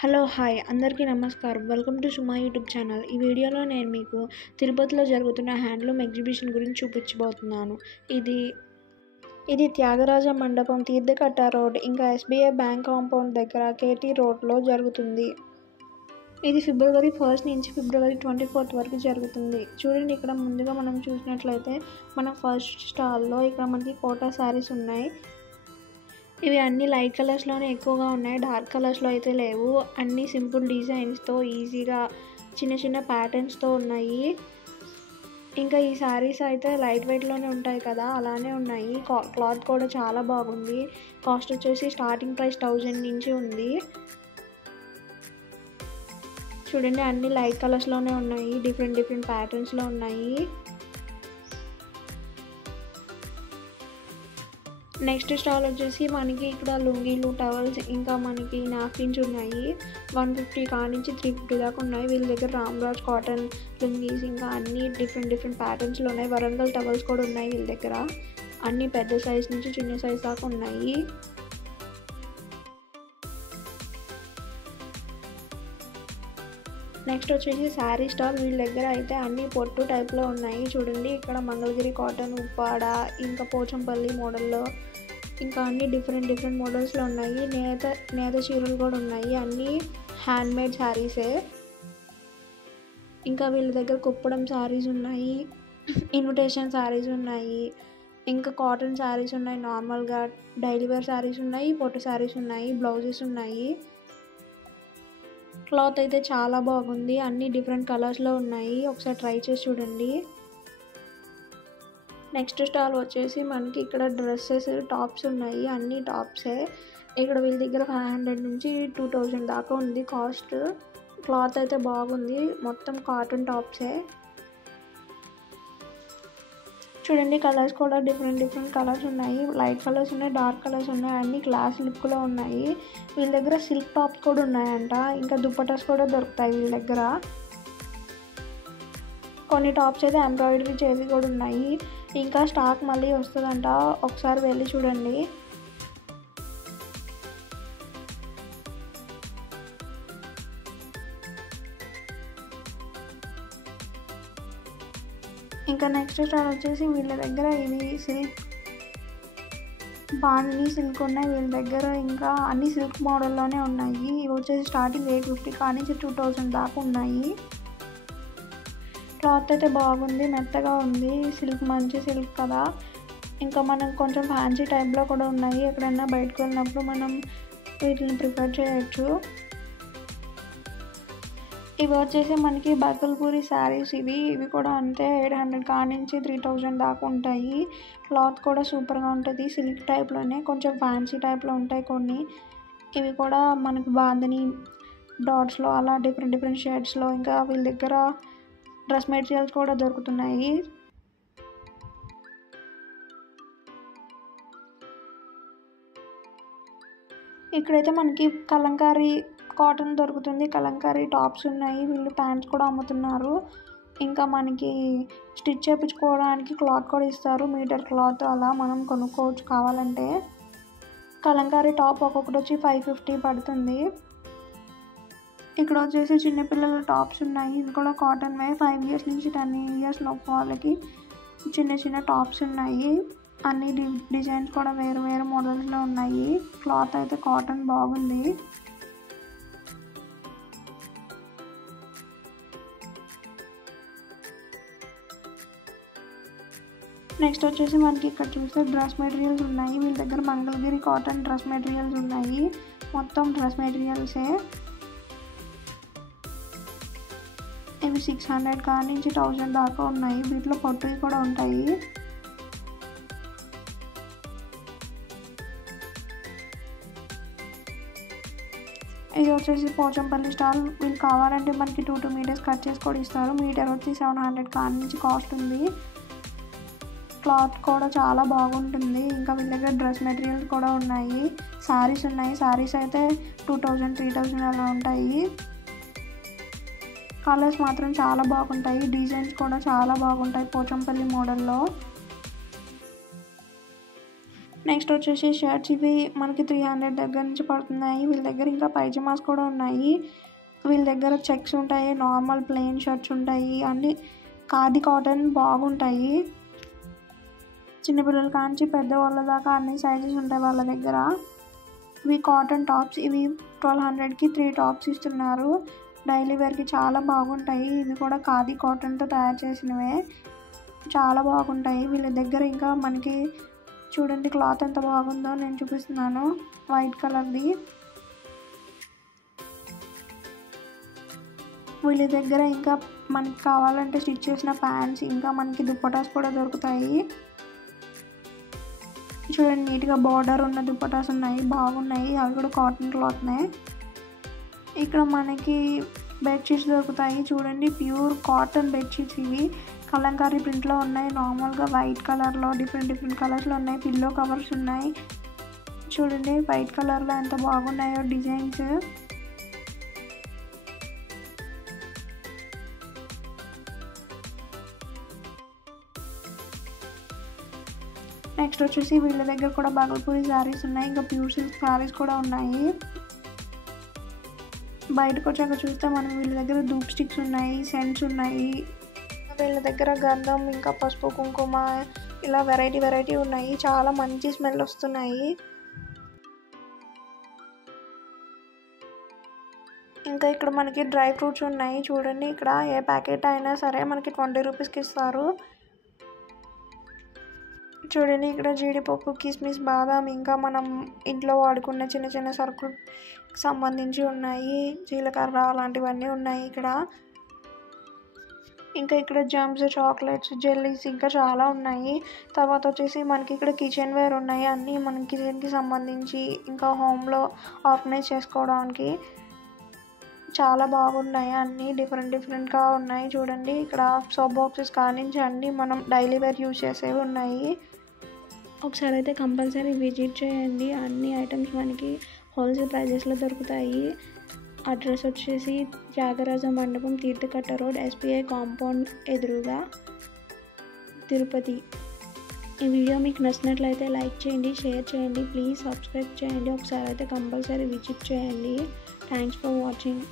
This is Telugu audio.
హలో హాయ్ అందరికీ నమస్కారం. Welcome to Suma YouTube channel. ఈ వీడియోలో నేను మీకు తిరుపతిలో జరుగుతున్న హ్యాండ్లూమ్ ఎగ్జిబిషన్ గురించి చూపించబోతున్నాను. ఇది త్యాగరాజ మండపం, తీర్థకట్ట రోడ్, ఇంకా ఎస్బీఐ బ్యాంక్ కాంపౌండ్ దగ్గర కేటీ రోడ్లో జరుగుతుంది. ఇది ఫిబ్రవరి 1 నుంచి ఫిబ్రవరి 24 వరకు జరుగుతుంది. చూడండి, ఇక్కడ ముందుగా మనం చూసినట్లయితే మన ఫస్ట్ స్టాల్లో ఇక్కడ మనకి కోటా శారీస్ ఉన్నాయి. ఇవి అన్ని లైట్ కలర్స్లోనే ఎక్కువగా ఉన్నాయి, డార్క్ కలర్స్లో అయితే లేవు. అన్ని సింపుల్ డిజైన్స్తో ఈజీగా చిన్న చిన్న ప్యాటర్న్స్తో ఉన్నాయి. ఇంకా ఈ శారీస్ అయితే లైట్ వెయిట్లోనే ఉంటాయి కదా, అలానే ఉన్నాయి. క్లాత్ కూడా చాలా బాగుంది. కాస్ట్ వచ్చేసి స్టార్టింగ్ ప్రైస్ 1000 నుంచి ఉంది. చూడండి, అన్ని లైట్ కలర్స్లోనే ఉన్నాయి, డిఫరెంట్ ప్యాటర్న్స్లో ఉన్నాయి. నెక్స్ట్ స్టాల్ వచ్చేసి మనకి ఇక్కడ లుంగీలు, టవల్స్, ఇంకా మనకి నాప్కిన్స్ ఉన్నాయి. 150 నుంచి 350 దాకా ఉన్నాయి. వీళ్ళ దగ్గర రామ్రాజ్ కాటన్ లుంగీస్, ఇంకా అన్ని డిఫరెంట్ ప్యాటర్న్స్లో ఉన్నాయి. వరంగల్ టవల్స్ కూడా ఉన్నాయి వీళ్ళ దగ్గర. అన్ని పెద్ద సైజ్ నుంచి చిన్న సైజ్ దాకా ఉన్నాయి. నెక్స్ట్ వచ్చేసి శారీ స్టాల్. వీళ్ళ దగ్గర అయితే అన్ని పొట్టు టైప్లో ఉన్నాయి. చూడండి, ఇక్కడ మంగళగిరి కాటన్, ఉప్పాడ, ఇంకా పోచంపల్లి మోడల్లో, ఇంకా అన్ని డిఫరెంట్ మోడల్స్లో ఉన్నాయి. నేత చీరలు కూడా ఉన్నాయి. అన్నీ హ్యాండ్మేడ్ శారీసే. ఇంకా వీళ్ళ దగ్గర కుప్పడం శారీస్ ఉన్నాయి, ఇన్విటేషన్ శారీస్ ఉన్నాయి, ఇంకా కాటన్ శారీస్ ఉన్నాయి, నార్మల్గా డైలీ వేర్ శారీస్ ఉన్నాయి, పొట్టు శారీస్ ఉన్నాయి, బ్లౌజెస్ ఉన్నాయి. క్లాత్ అయితే చాలా బాగుంది. అన్ని డిఫరెంట్ కలర్స్లో ఉన్నాయి. ఒకసారి ట్రై చేసి చూడండి. నెక్స్ట్ స్టాల్ వచ్చేసి మనకి ఇక్కడ డ్రెస్సెస్, టాప్స్ ఉన్నాయి. అన్ని టాప్సే. ఇక్కడ వీళ్ళ దగ్గర 500 నుంచి 2000 దాకా ఉంది కాస్ట్. క్లాత్ అయితే బాగుంది. మొత్తం కాటన్ టాప్సే. చూడండి, కలర్స్ కూడా డిఫరెంట్ కలర్స్ ఉన్నాయి. లైట్ కలర్స్ ఉన్నాయి, డార్క్ కలర్స్ ఉన్నాయి. అన్ని క్లాస్ లుక్లో ఉన్నాయి. వీళ్ళ దగ్గర సిల్క్ టాప్స్ కూడా ఉన్నాయంట. ఇంకా దుప్పటాస్ కూడా దొరుకుతాయి వీళ్ళ దగ్గర. కొన్ని టాప్స్ అయితే ఎంబ్రాయిడరీ చేసి కూడా ఉన్నాయి. ఇంకా స్టాక్ మళ్ళీ వస్తుందంట, ఒకసారి వెళ్ళి చూడండి. ఇంకా నెక్స్ట్ స్టాల్ వచ్చేసి వీళ్ళ దగ్గర ఇవి సిల్క్, బాందిని సిల్క్ ఉన్నాయి వీళ్ళ దగ్గర. ఇంకా అన్ని సిల్క్ మోడల్లోనే ఉన్నాయి. ఇవి వచ్చేసి స్టార్టింగ్ 850 నుంచి 2000 దాకా ఉన్నాయి. క్లాత్ అయితే బాగుంది, మెత్తగా ఉంది. సిల్క్ మంచి సిల్క్ కదా. ఇంకా మనం కొంచెం ఫ్యాన్సీ టైప్లో కూడా ఉన్నాయి. ఎక్కడైనా బయటకు వెళ్ళినప్పుడు మనం వీటిని ప్రిఫర్ చేయొచ్చు. ఇవి వచ్చేసి మనకి బకల్పూరి శారీస్. ఇవి కూడా అంతే, 800 నుంచి 3000 దాకా ఉంటాయి. క్లాత్ కూడా సూపర్గా ఉంటుంది. సిల్క్ టైప్లోనే కొంచెం ఫ్యాన్సీ టైప్లో ఉంటాయి కొన్ని. ఇవి కూడా మనకి బాందిని డాట్స్లో అలా డిఫరెంట్ షేడ్స్లో. ఇంకా వీళ్ళ దగ్గర డ్రెస్ మెటీరియల్స్ కూడా దొరుకుతున్నాయి. ఇక్కడైతే మనకి కలంకారీ కాటన్ దొరుకుతుంది. కలంకారీ టాప్స్ ఉన్నాయి. వీళ్ళు ప్యాంట్స్ కూడా అమ్ముతున్నారు. ఇంకా మనకి స్టిచ్ చేయించుకోవడానికి క్లాత్ కూడా ఇస్తారు, మీటర్ క్లాత్. అలా మనం కొనుక్కోవచ్చు కావాలంటే. కలంకారీ టాప్ ఒక్కొక్కటి వచ్చి 550 పడుతుంది. ఇక్కడ వచ్చేసి చిన్నపిల్లల టాప్స్ ఉన్నాయి. ఇవి కూడా కాటన్వే. 5 years నుంచి 10 years లోపు వాళ్ళకి చిన్న టాప్స్ ఉన్నాయి. అన్ని డిజైన్స్ కూడా వేరు మోడల్స్లో ఉన్నాయి. క్లాత్ అయితే కాటన్ బాగుంది. నెక్స్ట్ వచ్చేసి మనకి ఇక్కడ చూస్తే డ్రెస్ మెటీరియల్స్ ఉన్నాయి. వీళ్ళ దగ్గర మంగళగిరి కాటన్ డ్రెస్ మెటీరియల్స్ ఉన్నాయి. మొత్తం డ్రెస్ మెటీరియల్సే. ఇవి 600 నుంచి 1000 దాకా ఉన్నాయి. వీటిలో పొట్టువి కూడా ఉంటాయి. ఇది వచ్చేసి పోచంపల్లి స్టాల్. వీళ్ళు కావాలంటే మనకి 2 meters కట్ చేసి కూడా ఇస్తారు. మీటర్ వచ్చి 700 నుంచి కాస్ట్ ఉంది. క్లాత్ కూడా చాలా బాగుంటుంది. ఇంకా వీళ్ళ దగ్గర డ్రెస్ మెటీరియల్స్ కూడా ఉన్నాయి. శారీస్ ఉన్నాయి. శారీస్ అయితే 2000, 3000 అలా ఉంటాయి. కలర్స్ మాత్రం చాలా బాగుంటాయి. డిజైన్స్ కూడా చాలా బాగుంటాయి పోచంపల్లి మోడల్లో. నెక్స్ట్ వచ్చేసి షర్ట్స్, ఇవి మనకి 300 దగ్గర నుంచి పడుతున్నాయి. వీళ్ళ దగ్గర ఇంకా పైజమాస్ కూడా ఉన్నాయి. వీళ్ళ దగ్గర చెక్స్ ఉంటాయి, నార్మల్ ప్లెయిన్ షర్ట్స్ ఉంటాయి, అన్నీ ఖాదీ కాటన్ బాగుంటాయి. చిన్నపిల్లల కాంచి పెద్దవాళ్ళ దాకా అన్ని సైజెస్ ఉంటాయి వాళ్ళ దగ్గర. ఇవి కాటన్ టాప్స్, ఇవి 1200కి 3 టాప్స్ ఇస్తున్నారు. డైలీ వేర్కి చాలా బాగుంటాయి. ఇవి కూడా ఖాదీ కాటన్తో తయారు చేసినవే, చాలా బాగుంటాయి. వీళ్ళ దగ్గర ఇంకా మనకి చూడండి క్లాత్ ఎంత బాగుందో, నేను చూపిస్తున్నాను. వైట్ కలర్ది. వీళ్ళ దగ్గర ఇంకా మనకి కావాలంటే స్టిచ్ చేసిన ప్యాంట్స్, ఇంకా మనకి దుప్పటాస్ కూడా దొరుకుతాయి. చూడండి నీట్గా బార్డర్ ఉన్న దుప్పటాస్ ఉన్నాయి, బాగున్నాయి. అవి కూడా కాటన్ క్లాత్నే. ఇక్కడ మనకి బెడ్షీట్స్ దొరుకుతాయి. చూడండి ప్యూర్ కాటన్ బెడ్షీట్స్. ఇవి కలంకారీ ప్రింట్లో ఉన్నాయి. నార్మల్గా వైట్ కలర్లో డిఫరెంట్ కలర్స్లో ఉన్నాయి. పిల్లో కవర్స్ ఉన్నాయి. చూడండి వైట్ కలర్లో ఎంత బాగున్నాయో డిజైన్స్. నెక్స్ట్ వచ్చేసి వీళ్ళ దగ్గర కూడా బాగల్పూరి శారీస్ ఉన్నాయి. ఇంకా ప్యూర్ సిల్క్ శారీస్ కూడా ఉన్నాయి. బయటకు వచ్చాక చూస్తే మనం వీళ్ళ దగ్గర ధూప్ స్టిక్స్ ఉన్నాయి, సెంట్స్ ఉన్నాయి. వీళ్ళ దగ్గర గంధం, ఇంకా పసుపు, కుంకుమ, ఇలా వెరైటీ ఉన్నాయి. చాలా మంచి స్మెల్ వస్తున్నాయి. ఇంకా ఇక్కడ మనకి డ్రై ఫ్రూట్స్ ఉన్నాయి. చూడండి ఇక్కడ ఏ ప్యాకెట్ అయినా సరే మనకి 20 రూపీస్కి ఇస్తారు. చూడండి ఇక్కడ జీడిపప్పు, కిస్మిస్, బాదాం, ఇంకా మనం ఇంట్లో వాడుకున్న చిన్న సరుకులకు సంబంధించి ఉన్నాయి. జీలకర్ర అలాంటివన్నీ ఉన్నాయి ఇక్కడ. ఇంకా ఇక్కడ జమ్స్, చాక్లెట్స్, జెల్లీస్ ఇంకా చాలా ఉన్నాయి. తర్వాత వచ్చేసి మనకి ఇక్కడ కిచెన్ వేర్ ఉన్నాయి. అన్నీ మన కిచెన్కి సంబంధించి, ఇంకా హోమ్లో ఆర్గనైజ్ చేసుకోవడానికి చాలా బాగున్నాయి. అన్నీ డిఫరెంట్గా ఉన్నాయి. చూడండి ఇక్కడ సోప్ బాక్సెస్ కానించి అన్నీ మనం డైలీ వేర్ యూజ్ చేసేవి ఉన్నాయి. ఒకసారి అయితే కంపల్సరీ విజిట్ చేయండి. అన్ని ఐటమ్స్ మనకి హోల్సేల్ ప్రైజెస్లో దొరుకుతాయి. అడ్రస్ వచ్చేసి త్యాగరాజ మండపం, తీర్థకట్ట రోడ్, SBI కాంపౌండ్ ఎదురుగా, తిరుపతి. ఈ వీడియో మీకు నచ్చినట్లయితే లైక్ చేయండి, షేర్ చేయండి, ప్లీజ్ సబ్స్క్రైబ్ చేయండి. ఒకసారి అయితే కంపల్సరీ విజిట్ చేయండి. Thanks for watching.